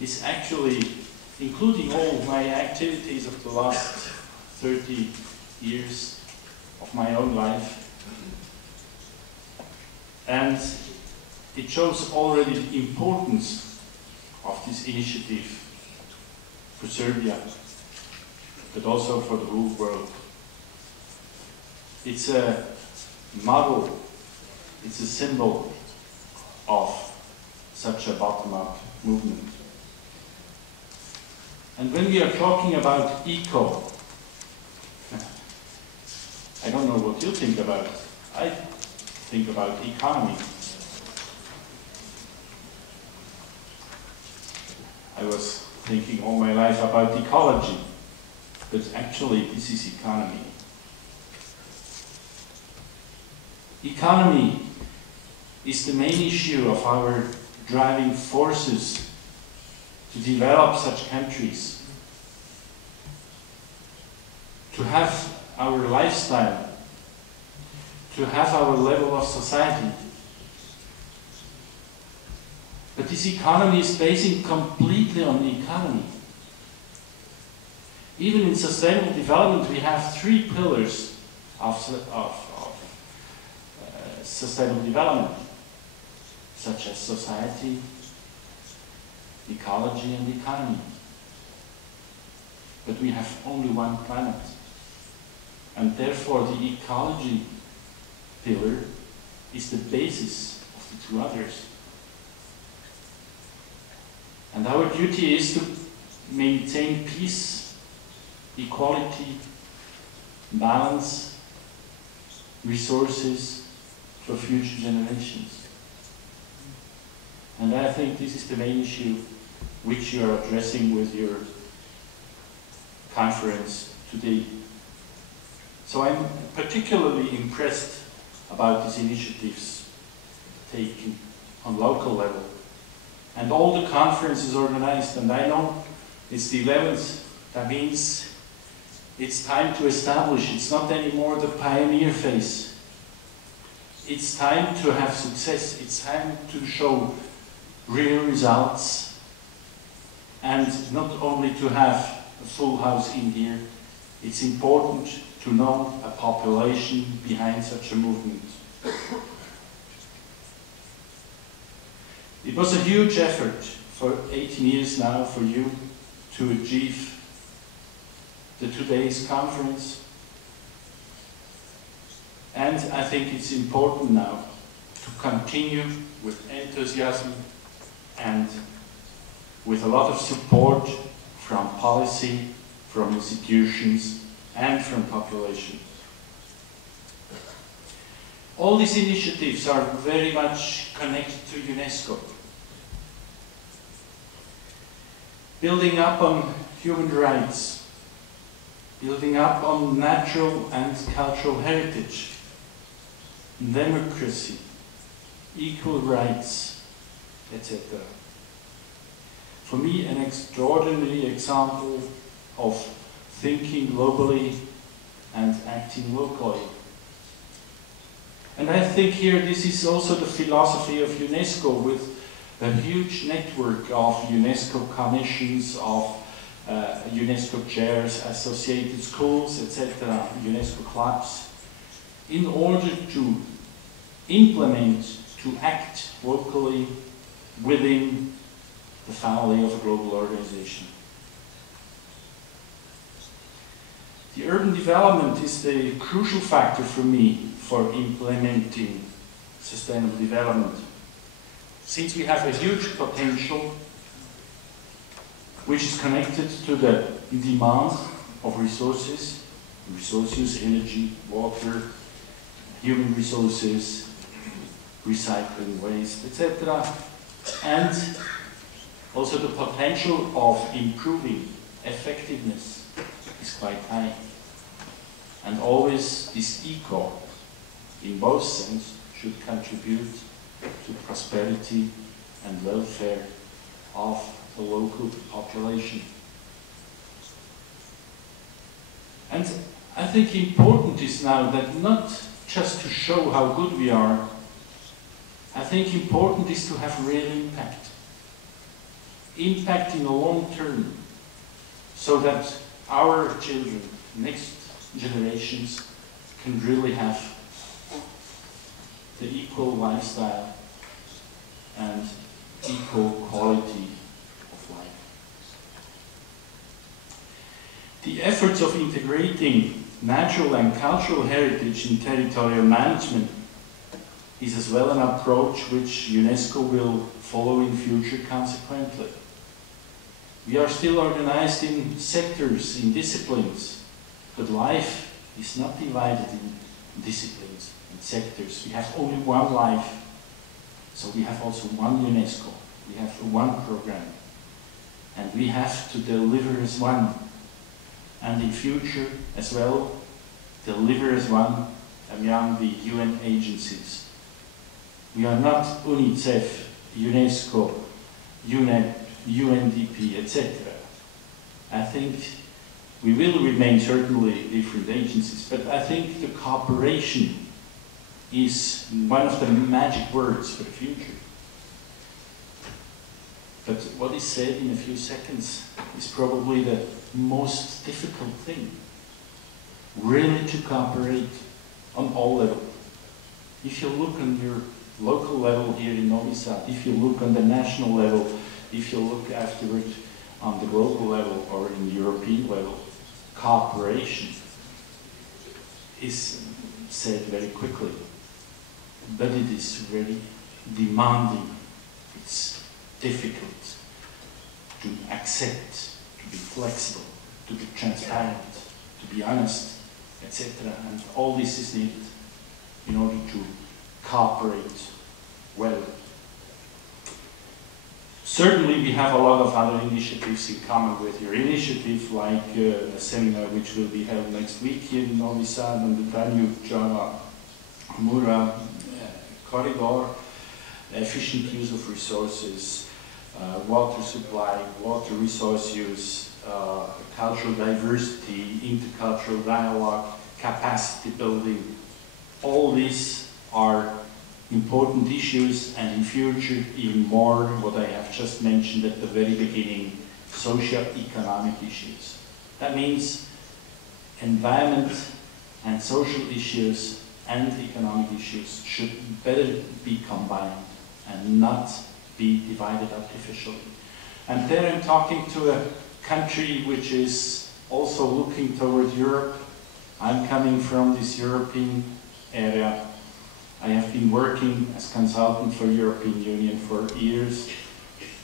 is actually, including all my activities of the last 30 years of my own life, and it shows already the importance of this initiative for Serbia, but also for the whole world. It's a model, it's a symbol of such a bottom-up movement. And when we are talking about eco, I don't know what you think about it. I think about economy. I was thinking all my life about ecology, but actually this is economy. Economy is the main issue of our driving forces to develop such countries, to have our lifestyle, to have our level of society. But this economy is based completely on the economy. Even in sustainable development, we have 3 pillars of sustainable development, such as society, ecology, and economy. But we have only one planet. And therefore, the ecology pillar is the basis of the 2 others. And our duty is to maintain peace, equality, balance, resources for future generations. And I think this is the main issue which you are addressing with your conference today. So I'm particularly impressed about these initiatives taken on local level. And all the conferences organized, and I know it's the 11th, that means it's time to establish. It's not anymore the pioneer phase. It's time to have success. It's time to show real results, and not only to have a full house in here. It's important to know a population behind such a movement. It was a huge effort for 18 years now for you to achieve the today's conference. And I think it's important now to continue with enthusiasm and with a lot of support from policy, from institutions, and from population. All these initiatives are very much connected to UNESCO. Building up on human rights, building up on natural and cultural heritage, democracy, equal rights, etc. For me, an extraordinary example of thinking globally and acting locally. And I think here this is also the philosophy of UNESCO, with a huge network of UNESCO commissions, of UNESCO chairs, associated schools, etc., UNESCO clubs, in order to implement, to act locally within the family of a global organization. The urban development is the crucial factor for me for implementing sustainable development. Since we have a huge potential which is connected to the demand of resources, energy, water, human resources, recycling waste, etc. And also the potential of improving effectiveness is quite high. And always this eco, in both sense, should contribute to prosperity and welfare of the local population. And I think important is now that not just to show how good we are, I think important is to have real impact. impact in the long term, so that our children, next generations, can really have the equal lifestyle and equal quality of life. The efforts of integrating natural and cultural heritage in territorial management is as well an approach which UNESCO will follow in future consequently. We are still organized in sectors, in disciplines, but life is not divided in disciplines and sectors. We have only one life, so we have also one UNESCO, we have one program, and we have to deliver as one, and in future as well, deliver as one among the UN agencies. We are not UNICEF, UNESCO, UNEP, UNDP, etc. I think we will remain certainly different agencies, but I think the cooperation is one of the magic words for the future. But what is said in a few seconds is probably the most difficult thing. Really to cooperate on all levels. If you look on your local level here in Novog Sada, if you look on the national level, if you look afterward on the global level or in the European level, cooperation is said very quickly, but it is very demanding. It's difficult to accept, to be flexible, to be transparent, to be honest, etc. And all this is needed in order to cooperate well. Certainly we have a lot of other initiatives in common with your initiative, like a seminar which will be held next week here in Novog Sada on the Danube-Java-Mura corridor, efficient use of resources, water supply, water resource use, cultural diversity, intercultural dialogue, capacity building. All these are important issues, and in future even more what I have just mentioned at the very beginning, socio-economic issues. That means environment and social issues and economic issues should better be combined and not be divided artificially. And there I'm talking to a country which is also looking toward Europe. I'm coming from this European area. I have been working as consultant for European Union for years,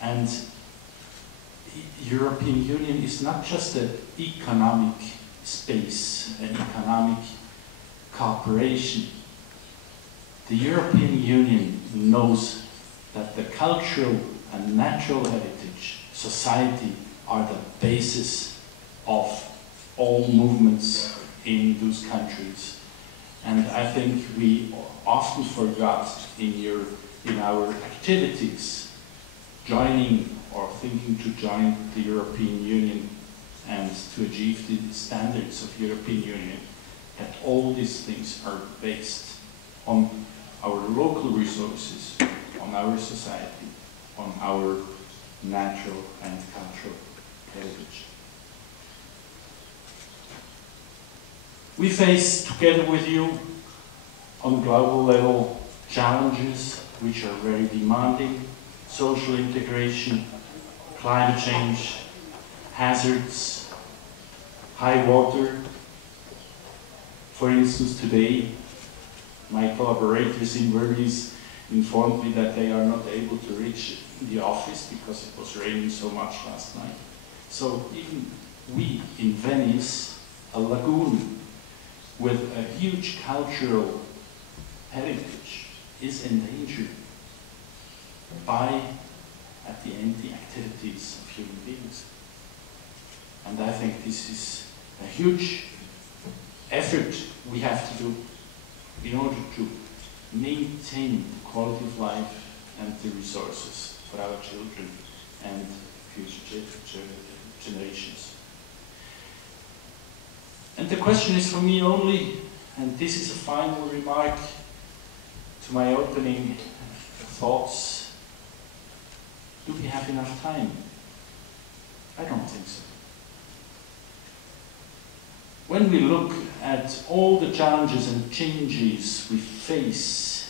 and European Union is not just an economic space, an economic cooperation. The European Union knows that the cultural and natural heritage, society, are the basis of all movements in those countries. And I think we often forgot in our activities joining or thinking to join the European Union and to achieve the standards of European Union, that all these things are based on our local resources, on our society, on our natural and cultural heritage. We face, together with you, on global level, challenges which are very demanding: social integration, climate change, hazards, high water. For instance, today, my collaborators in Venice informed me that they are not able to reach the office because it was raining so much last night. So even we in Venice, a lagoon with a huge cultural heritage, is endangered by, at the end, the activities of human beings. And I think this is a huge effort we have to do in order to maintain the quality of life and the resources for our children and future generations. And the question is for me only, and this is a final remark to my opening thoughts: do we have enough time I don't think so. When we look at all the challenges and changes we face